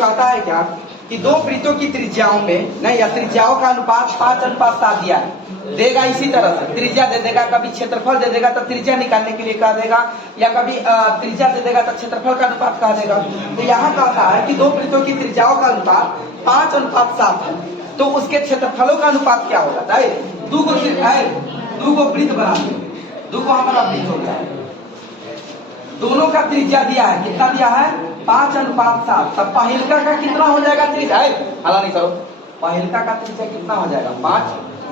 कहता है क्या कि दो वृत्तों की त्रिज्याओं में नहीं या त्रिज्याओं का अनुपात 5:7 दिया है, देगा इसी तरह से त्रिज्या दे देगा, कभी क्षेत्रफल दे देगा तो त्रिज्या निकालने के लिए कह देगा, या कभी त्रिज्या दे देगा तो क्षेत्रफल का अनुपात कह देगा। तो यहाँ कहता है कि दो वृत्तों की त्रिज्याओं का अनुपात 5:7 है, तो उसके क्षेत्रफलों का अनुपात क्या होगा? दो गो वृत्त बना, दो को हमारा वृत्त हो गया, दोनों का त्रिज्या दिया है, कितना दिया है? 5:7। तब पहिलका का कितना हो जाएगा त्रिज्या? हला नहीं करो, पहिलका का त्रिज्या कितना हो जाएगा? 5,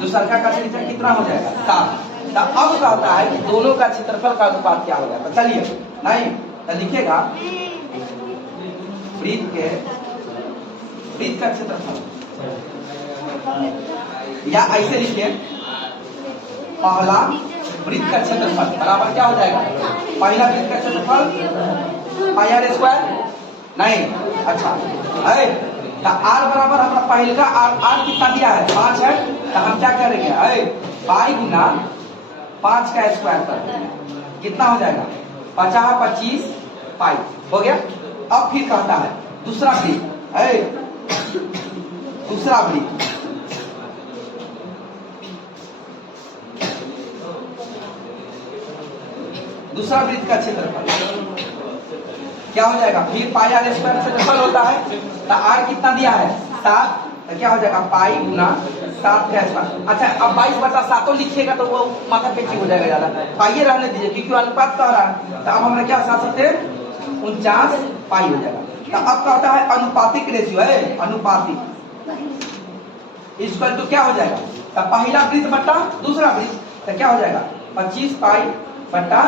दूसरा का त्रिज्या कितना हो जाएगा? 7। तब अब कहता है कि दोनों का क्षेत्रफल का अनुपात क्या हो जाएगा? चलिए नहीं तो लिखेगा वृत्त का क्षेत्रफल, या ऐसे लिखिए पहला वृत्त का क्षेत्रफल बराबर क्या हो जाएगा? पहला वृत्त का क्षेत्रफल पाई आर स्क्वायर नहीं, अच्छा है तो आर बराबर हमारा पहले का आर कितना दिया है? 5 है, तो हम क्या करेंगे? पाई गुना 5 का स्क्वायर कर कितना हो जाएगा? 50 25 पाई हो गया। अब फिर कहता है दूसरा वृत्त, दूसरा वृत्त दूसरा वृत्त का क्षेत्रफल क्या हो जाएगा? फिर पाई आर स्क्वायर क्षेत्रफल होता है, तो आर कितना दिया है? 7, तो क्या हो जाएगा? पाई गुना 7 का स्क्वायर। अच्छा अब 22/7 लिखिएगा तो वो माथा पेची हो जाएगा ज्यादा, पाइए रहने दीजिए क्योंकि अनुपात कह रहा है। तो अब हमारा क्या साथ सकते 49 पाई हो जाएगा। तो अब कहता है अनुपातिक रेशियो है, अनुपातिक इक्वल टू क्या हो जाएगा? तो पहला वृत्त बटा दूसरा वृत्त, तो क्या हो जाएगा? 25 पाई बटा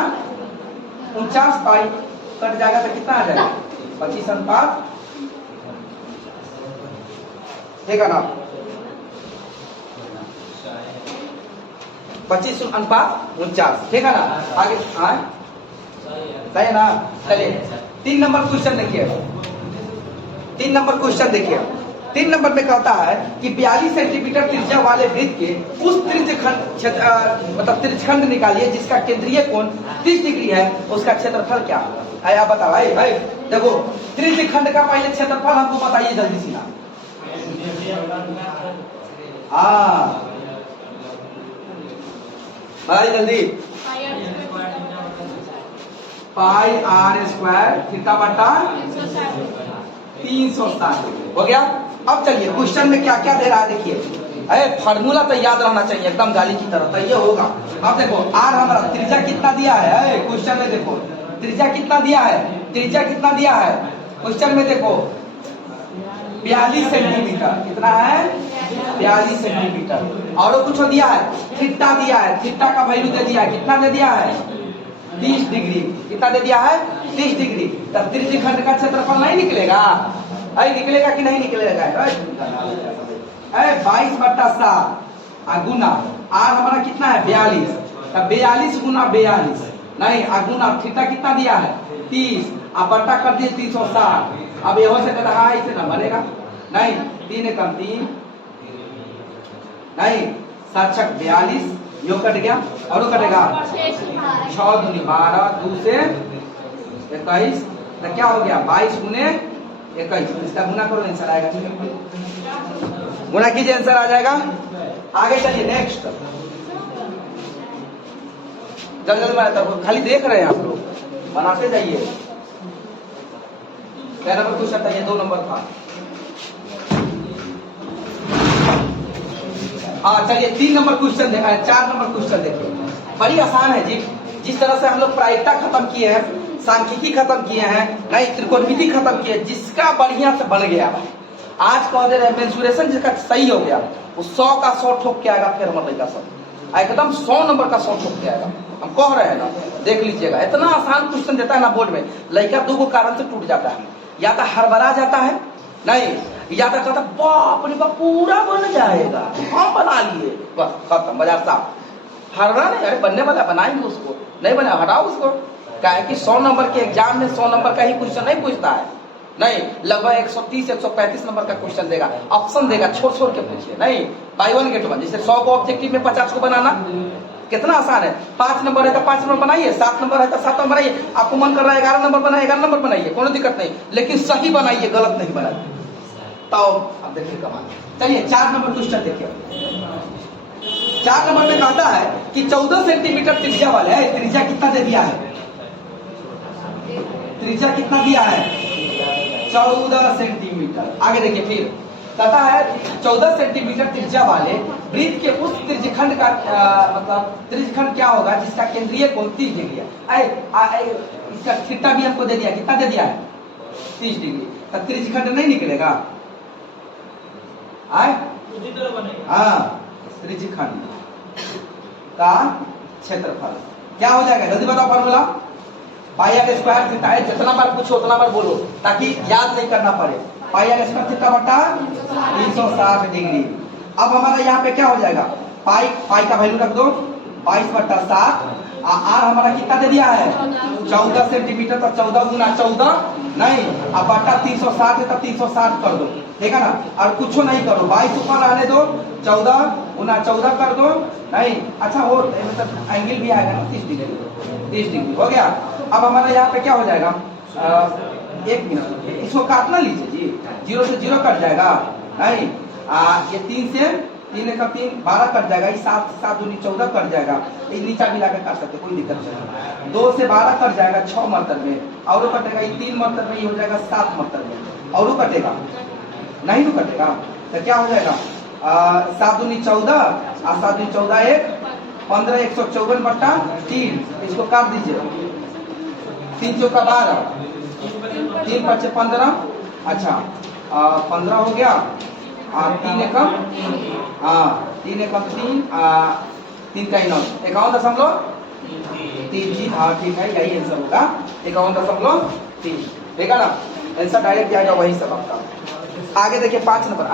49 पाई कट जाएगा तो कितना आ जाएगा? 25:7 ठीक है ना? 25:49 ठीक है ना? आगे सही है ना? चलिए 3 नंबर क्वेश्चन देखिए, 3 नंबर क्वेश्चन देखिए। 3 नंबर में कहता है कि 42 सेंटीमीटर त्रिज्या वाले वृत्त के उस मतलब त्रिज्यखंड निकालिए जिसका केंद्रीय कोण 30 डिग्री है, उसका क्षेत्रफल क्या होगा? आप बताओ भाई देखो त्रिज्यखंड का पहले क्षेत्रफल हमको बताइए जल्दी से ना। बताइए जल्दी। पाई आर स्क्वायर थीटा बटा 360 हो गया। अब चलिए क्वेश्चन में क्या क्या दे रहा है देखिए, फार्मूला तो याद रहना चाहिए एकदम गाली की तरह, तो ये होगा। अब देखो आर हमारा त्रिज्या कितना दिया है? क्वेश्चन में देखो त्रिज्या कितना दिया है? त्रिज्या कितना दिया है क्वेश्चन में? देखो 42 सेंटीमीटर, कितना है? 42 सेंटीमीटर। और कुछ दिया है? थीटा दिया है, थीटा का वैल्यू दे दिया है, कितना दे दिया है? 30 डिग्री। कितना दे दिया है? 30 डिग्री। तब त्रिज्यखंड का क्षेत्रफल नहीं निकलेगा? निकलेगा कि नहीं निकलेगा? 22/7 गुना आर हमारा कितना है? 42। तब 42 गुना 42 नहीं गुना थीटा कितना दिया है? 30 अब बट्टा कर दिए 360। अब यहो से कटा इसे ना बनेगा नहीं, 3 कम 3 नहीं 7 छक 42 यो कट गया और कटेगा 6 दूनी 12 2 से 21, तो क्या हो गया? 22 गुने 21। इसका गुना करो आंसर आएगा, गुना कीजिए आंसर आ जाएगा। आगे चलिए नेक्स्ट, जल्द जल्द बनाता हूँ, खाली देख रहे हैं आप लोग, बनाते जाइए। क्या नंबर क्वेश्चन था ये? 2 नंबर था। हाँ चलिए 3 नंबर क्वेश्चन देखा है। 4 नंबर क्वेश्चन देखिए, बड़ी आसान है जी। जिस तरह से हम लोग प्रायिकता खत्म किए हैं, सांख्यिकी खत्म किए हैं, नहीं त्रिकोणमिति खत्म किए, जिसका बढ़िया से बन गया भाई। आज कह दे रहे मेंसुरेशन जिसका सही हो गया वो 100 का 100 ठोक के आएगा, फिर मतलब का सब एकदम 100 नंबर का 100 ठोक के आएगा। हम कह रहे हैं ना, देख लीजिएगा इतना आसान क्वेश्चन देता है ना बोर्ड में। लड़का 2 कारण से टूट जाता है, या तो हड़बड़ा जाता है नहीं, या तो कहता बाप रे बाप पूरा बन जाएगा, हम बना लिए, बस खत्म, बाजार साफ। हड़बड़ा नहीं, अरे बनने वाला बनाएंगे उसको, नहीं बना हटाओ उसको। क्या है कि 100 नंबर के एग्जाम में 100 नंबर का ही क्वेश्चन नहीं पूछता है, नहीं लगभग 130 135 नंबर का क्वेश्चन देगा, ऑप्शन देगा, छोड़ छोड़ के पूछिए। नहीं बाई 1 गेट 1, जैसे 100 को ऑब्जेक्टिव में 50 को बनाना, कितना आसान है। 5 नंबर है तो 5 नंबर बनाइए, 7 नंबर है तो 7 नंबर बनाइए, आपको मन कर रहा है 11 नंबर बनाइए 11 नंबर बनाइए, कोई दिक्कत नहीं, लेकिन सही बनाइए, गलत नहीं बनाइए। तो अब देखिए कमाल। चलिए 4 नंबर क्वेश्चन देखिए। 4 नंबर में कहता है कि 14 सेंटीमीटर त्रिज्या वाले है, त्रिज्या कितना दे दिया है, त्रिज्या कितना दिया है 14 सेंटीमीटर। आगे देखिए फिर कहता है 14 सेंटीमीटर त्रिज्या वाले वृत्त के उस त्रिज्यखंड का मतलब त्रिज्यखंड क्या होगा जिसका केंद्रीय कोण 30 डिग्री है। इसका थीटा भी हमको दे दिया, कितना दे दिया है 30 डिग्री। तो त्रिज्यखंड नहीं निकलेगा, हाँ त्रिज्यखंड का क्षेत्रफल क्या हो जाएगा, जल्दी बताओ formula. Pi r square theta है, जितना बार पूछो उतना बार बोलो ताकि याद नहीं करना पड़े। पाई आर स्क्वायर थीटा बटा 360 डिग्री। अब हमारा यहाँ पे क्या हो जाएगा, पाई का वैल्यू रख दो 22/7, आर हमारा कितना दे दिया है 14 सेंटीमीटर, तो 14 गुना 14 नहीं, अब बटा 360 है तो 360 कर दो, ठीक है ना। और कुछ नहीं करो, 22 ऊपर रहने दो, 14 गुना 14 कर दो, नहीं अच्छा हो मतलब एंगल भी आएगा ना 30 डिग्री हो गया। अब हमारा यहाँ पे क्या हो जाएगा, 1 मिनट इसको काटना लीजिए जी, 0 से 0 कट जाएगा, नहीं ये 3 से 3 का 3 12 कट जाएगा, 7 से 7 दूनी 14 कट जाएगा, ये नीचा मिला के काट सकते कोई दिक्कत नहीं। 2 से 12 कट जाएगा 6 मरतब में, और कटेगा ये 3 मरतब में, ये हो जाएगा 7 मरतब में, और कटेगा नहीं तो कटेगा, तो क्या हो जाएगा 7 दूनी 14 और 7 दूनी 14 1 15 154/3, इसको काट दीजिए, 3 चौका 12, 3 5 15, अच्छा 15 हो गया, 3 एकम 3 एकम 3 3 का 9 51.3 जी, हाँ ठीक है यही आंसर होगा 51.3, ठीक है ना। आंसर डायरेक्ट आएगा वही सब आपका। आगे देखिए 5 नंबर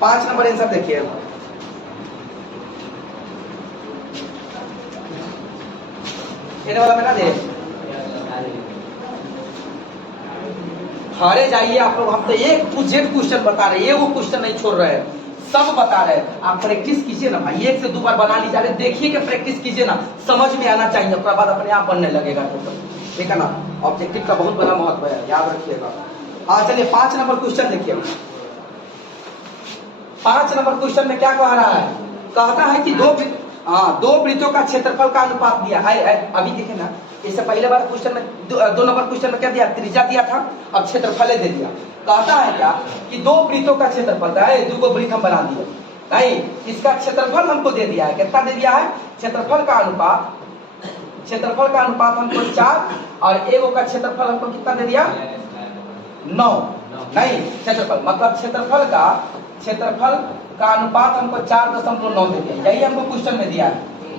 5 नंबर आंसर देखिए। ये वाला मेरा दे हारे जाइए आप लोग, हम तो एक टू जेड क्वेश्चन बता रहे हैं, ये वो क्वेश्चन नहीं छोड़ रहे हैं, सब बता रहे हैं। आप प्रैक्टिस कीजिए ना भाई, 1 से 2 बार बना लीजिए, देखिए कि प्रैक्टिस कीजिए ना, समझ में आना चाहिए, उसके बाद अपने आप बनने लगेगा टोटल, ठीक है ना। ऑब्जेक्टिव का बहुत बड़ा महत्व है, याद रखिएगा। चलिए 5 नंबर क्वेश्चन देखिए। 5 नंबर क्वेश्चन में क्या कह रहा है, कहता है कि दो वृत्तों का क्षेत्रफल का अनुपात दिया है। अभी देखे ना, इससे पहले बार क्वेश्चन में 2 नंबर क्वेश्चन में क्या दिया, त्रिज्या दिया था, अब क्षेत्रफल दे दिया। कहता है क्या कि 2 वृत्तों का क्षेत्रफल है, 2 वृत्त हम बना दिए, नहीं इसका क्षेत्रफल हमको दे दिया है, कितना दे दिया है, क्षेत्रफल का अनुपात हमको 4 और एगो का क्षेत्रफल हमको कितना दे दिया 9, नहीं क्षेत्रफल मतलब क्षेत्रफल का अनुपात हमको 4.9 दे दिया, यही हमको क्वेश्चन में दिया है।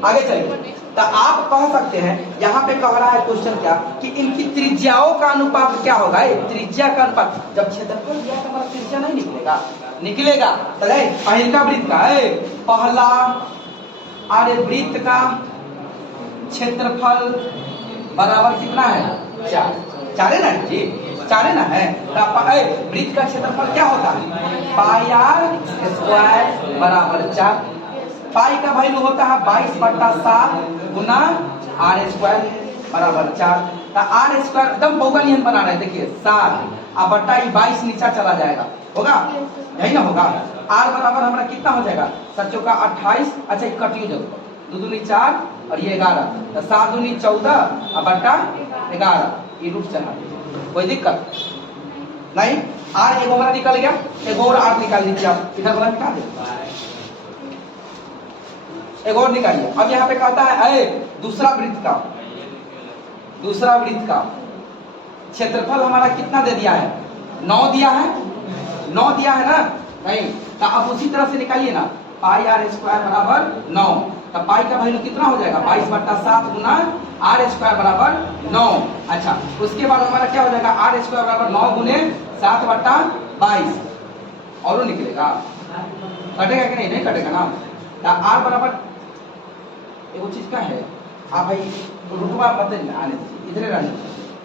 आगे चलिए, तो आप कह सकते हैं यहाँ पे कह रहा है क्वेश्चन क्या कि इनकी त्रिज्याओं का अनुपात क्या होगा, त्रिज्या का अनुपात, जब क्षेत्रफल दिया तो हमारा त्रिज्या नहीं निकलेगा। तो पहला वृत्त का पहला अरे वृत्त का क्षेत्रफल बराबर कितना है 4 है ना जी, 4 है ना है। वृत्त का क्षेत्रफल क्या होता है पाई आर स्क्वायर बराबर 4, पाई का वैल्यू होता है 22/7 गुना आर स्क्वायर बराबर 4। तो आर स्क्वायर एकदम बहुगा नियम बना रहे हैं, देखिए 7 और बट्टा 22 नीचा चला जाएगा, होगा यही ना होगा। आर बराबर हमारा कितना हो जाएगा 7 चौका 28, अच्छा कटियो जब 2 दूनी 4 और ये 11, तो 7 दूनी 14 और बट्टा 11, ये रूट चला, कोई दिक्कत नहीं। आर एक हमारा निकल गया, एक और आर निकाल लीजिए आप, इधर वाला निकाल दे, एक और निकालिए। अब यहाँ पे कहता है दूसरा वृत्त का क्षेत्रफल हमारा कितना दे दिया है 9 दिया है, 9 दिया है ना, नहीं तो अब उसी तरह से निकालिए ना, पाई आर स्क्वायर बराबर 9, तो पाई का वैल्यू कितना हो जाएगा 22/7 गुना आर स्क्वायर बराबर 9। अच्छा उसके बाद हमारा क्या हो जाएगा आर स्क्वायर बराबर 9 गुने 7/22, और निकलेगा, कटेगा कि नहीं कटेगा ना। तो आर बराबर एगो चीज का है, आप भाई रुकवा मत आने दीजिए, इधर रहने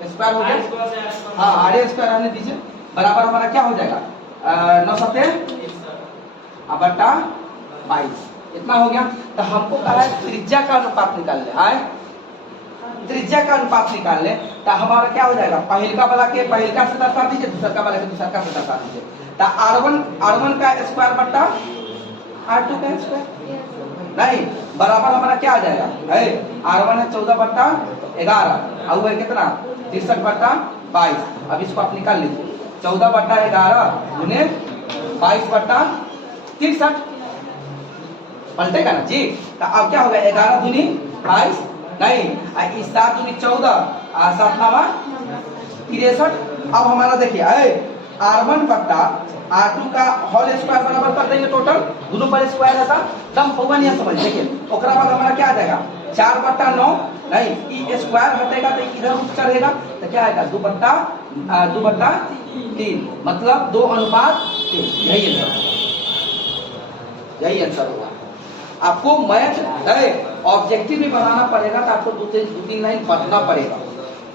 स्क्वायर हो गया, हाँ आर स्क्वायर रहने दीजिए, बराबर हमारा क्या हो जाएगा 9 7 बट्टा 22, इतना हो गया। तो हमको कहा है त्रिज्या का अनुपात निकाल ले, हाय त्रिज्या का अनुपात निकाल ले। तो हमारा क्या हो जाएगा, पहिलका वाला के पहिलका से दर्शा दीजिए, दूसरा वाला के दूसरा से दर्शा दीजिए। तो R1 का स्क्वायर बट्टा R2 का स्क्वायर नहीं बराबर हमारा क्या आ जाएगा, है R1 है 14/11 और है कितना 63/22। अब इसको आप निकाल लीजिए, 14/11 गुने 22/63 पलटेगा ना जी। तो अब क्या होगा 11 दूनी 22 नहीं 7 दूनी 14 7 नामा 63। अब हमारा देखिए R1 बट्टा R2 का होल स्क्वायर बराबर कर देंगे टोटल, दोनों पर स्क्वायर है दम होगा नहीं समझ। देखिए ओकरा बाद हमारा क्या आ जाएगा 4/9 नहीं ई स्क्वायर हटेगा तो इधर रूट चढ़ेगा तो क्या आएगा 2/3 मतलब 2:3। यही आंसर होगा। आपको मैथ ऑब्जेक्टिव भी बनाना पड़ेगा तो आपको 2-3 लाइन पढ़ना पड़ेगा,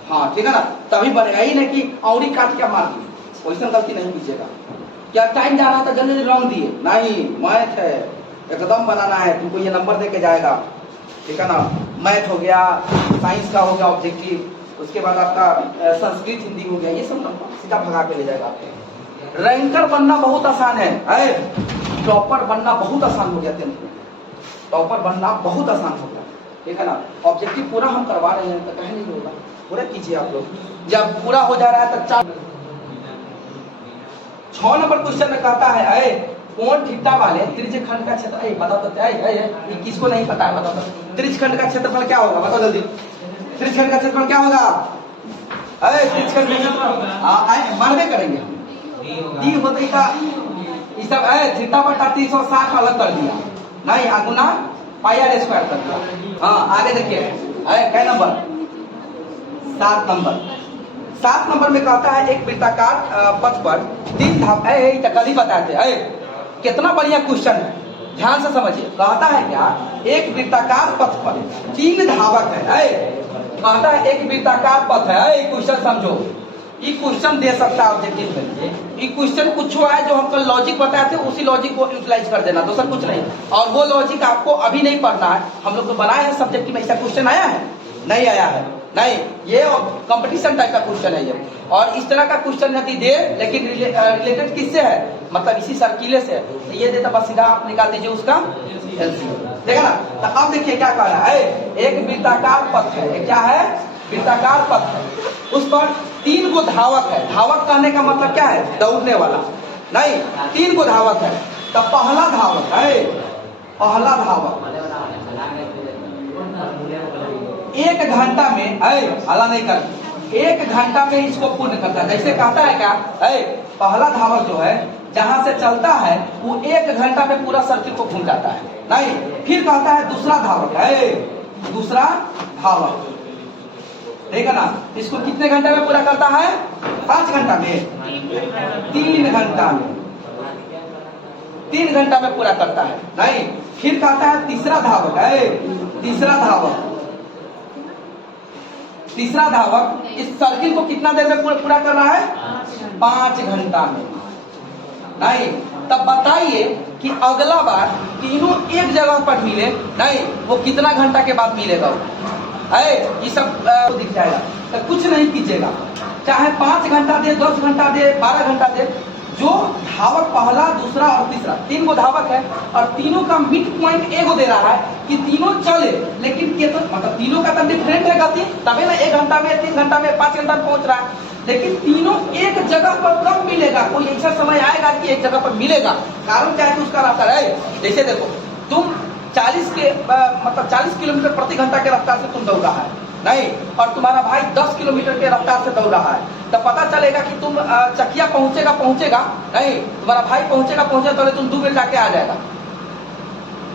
हाँ ठीक है ना, तभी बनेगा। ही नहीं कि औरी काट क्या मार दी, क्वेश्चन गलती नहीं कीजिएगा। क्या टाइम जा रहा था जल्दी रॉन्ग दिए, नहीं मैथ है एकदम बनाना है, तुमको ये नंबर दे के जाएगा, ठीक है ना। मैथ हो गया, साइंस का हो गया ऑब्जेक्टिव, उसके बाद आपका संस्कृत हिंदी हो गया, ये सब नंबर सीधा भगा के ले जाएगा आपको। रैंकर बनना बहुत आसान है, टॉपर बनना बहुत आसान हो गया, टॉपर बनना बहुत आसान हो गया, ठीक है ना। ऑब्जेक्टिव पूरा हम करवा रहे हैं तो कहीं नहीं होगा, पूरा कीजिए आप लोग। जब पूरा हो जा रहा है तब 6 नंबर क्वेश्चन में कहता है कोण थीटा वाले त्रिज्यखंड का क्षेत्र बताओ तो किसको नहीं पता है, बताओ तो त्रिज्यखंड का क्षेत्रफल क्या होगा, बताओ जल्दी। त्रिज्यखंड का क्षेत्रफल क्या होगा, त्रिज्यखंड का क्षेत्रफल मानवे करेंगे हम डी होते का इस सब थीटा बटा 360 अलग कर दिया नहीं गुना पाई आर स्क्वायर कर दिया। हाँ आगे देखिए क्या नंबर 7 नंबर में कहता है एक वृत्ताकार पथ पर 3 धाव कल ही बताते हैं, कितना बढ़िया क्वेश्चन है, ध्यान से समझिए। कहता है क्या एक वृत्ताकार पथ पर 3 धावक है, कहता है एक वृत्ताकार पथ है, क्वेश्चन समझो, ये क्वेश्चन दे सकता है ऑब्जेक्टिव में। ये क्वेश्चन कुछ हुआ है जो हमको लॉजिक बताए थे उसी लॉजिक को यूटिलाइज कर देना, दूसरा कुछ नहीं। और वो लॉजिक आपको अभी नहीं पढ़ना है, हम लोग तो बनाए हैं सब्जेक्ट में, ऐसा क्वेश्चन आया है नहीं आया है, नहीं ये कंपटीशन टाइप का क्वेश्चन है ये। और इस तरह का क्वेश्चन यदि दे लेकिन रिलेटेड किससे है, मतलब इसी सर्किले से, तो ये देता बस सीधा आप निकाल दीजिए उसका एलसीएम, देखा ना। तो अब देखिए क्या कह रहा है, एक वृत्ताकार पथ है, क्या है वृत्ताकार पथ है, उस पर 3 गो धावक है। धावक कहने का मतलब क्या है, दौड़ने वाला नहीं, 3 गो धावक है। तो पहला धावक है, पहला धावक 1 घंटा में हला नहीं कर, 1 घंटा में इसको पूर्ण करता है। जैसे कहता है क्या पहला धावक जो है जहां से चलता है वो 1 घंटा में पूरा सर्किल को घूम जाता है नहीं। फिर कहता है दूसरा धावक है, दूसरा धावक देखा ना, इसको कितने घंटा में पूरा करता है, 5 घंटा में, 3 घंटा में, 3 घंटा में पूरा करता है नहीं। फिर कहता है तीसरा धावक है, तीसरा धावक इस सर्किल को कितना देर में पूरा कर रहा है, 5 घंटा में नहीं। तब बताइए कि अगला बार तीनों एक जगह पर मिले नहीं, वो कितना घंटा के बाद मिलेगा ये सब दिख जाएगा। तो कुछ नहीं कीजिएगा, चाहे 5 घंटा दे, 10 घंटा दे, 12 घंटा दे, जो धावक पहला दूसरा और तीसरा 3 गो धावक है और तीनों का मिड पॉइंट एगो दे रहा है कि तीनों चले, लेकिन मतलब तीनों का तो डिफरेंट है गति, तभी ना 1 घंटा में, 3 घंटा में, 5 घंटा में पहुंच रहा है। लेकिन तीनों एक जगह पर कब मिलेगा, कोई ऐसा समय आएगा कि एक जगह पर मिलेगा। कारण क्या है कि उसका रफ्तार है, जैसे देखो तुम 40 किलोमीटर प्रति घंटा के रफ्तार से तुम दौड़ रहा है नहीं, और तुम्हारा भाई 10 किलोमीटर के रफ्तार से दौड़ रहा है, तो पता चलेगा कि तुम चकिया पहुंचेगा नहीं, तुम्हारा भाई पहुंचेगा तो तुम 2 मिनट जाके आ जाएगा।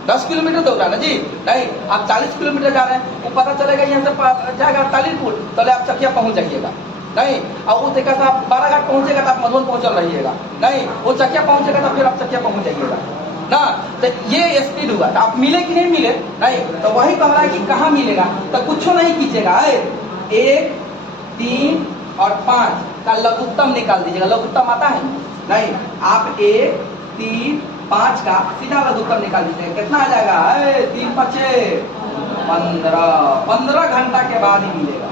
10 किलोमीटर दौड़ा ना जी नहीं, आप 40 किलोमीटर जा रहे हैं, वो पता चलेगा यहाँ से जाएगा तालीलपुर, तो आप चकिया पहुंच जाइएगा नहीं। और वो देखा था 12 घाट पहुंचेगा तो आप मधुबन पहुंचल रहिएगा नहीं, वो चकिया पहुंचेगा तो फिर आप चकिया पहुंच जाइएगा ना। तो ये स्पीड हुआ, तो आप मिले कि नहीं मिले नहीं, तो वही कह रहा है कि कहाँ मिलेगा, तो कुछ नहीं कीजिएगा, 1, 3 और 5 का लघुत्तम निकाल दीजिएगा। लघुत्तम आता है नहीं, आप 1, 3 5 का सीधा लघुत्तम निकाल दीजिए, कितना आ जाएगा? 3 5 15 घंटा के बाद ही मिलेगा।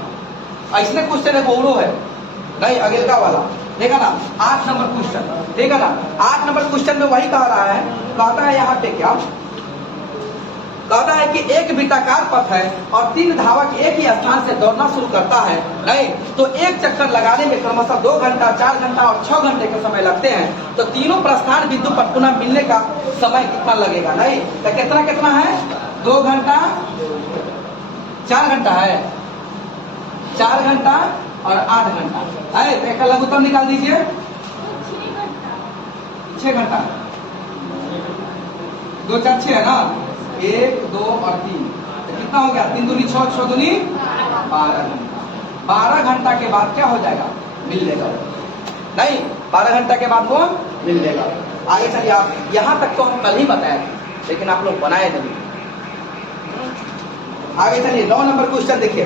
ऐसे क्वेश्चन है बोरो है नहीं, अगेलका वाला देखा ना, 8 नंबर क्वेश्चन देखा ना। 8 नंबर क्वेश्चन में वही कह रहा है, कहता है यहाँ पे क्या कहता है कि एक वृत्ताकार पथ है और 3 धावक एक ही स्थान से दौड़ना शुरू करता है, नहीं तो एक चक्कर लगाने में क्रमशः 2 घंटा 4 घंटा और 6 घंटे के समय लगते हैं, तो तीनों प्रस्थान बिंदु पर पुनः मिलने का समय कितना लगेगा? नहीं तो कितना कितना है? 2 घंटा 4 घंटा है, 4 घंटा और 8 घंटा है, तो एक लघुत्तम निकाल दीजिए। 6 घंटा 2 4 6 है ना, 1 2 और 3, तो कितना हो गया? 3 दूनी 6 6 दूनी 12 घंटा। 12 घंटा के बाद क्या हो जाएगा? मिल लेगा नहीं, 12 घंटा के बाद वो मिल लेगा। आगे चलिए, आप यहाँ तक तो हम कल ही बताए थे लेकिन आप लोग बनाए नहीं। आगे चलिए 9 नंबर क्वेश्चन देखिए।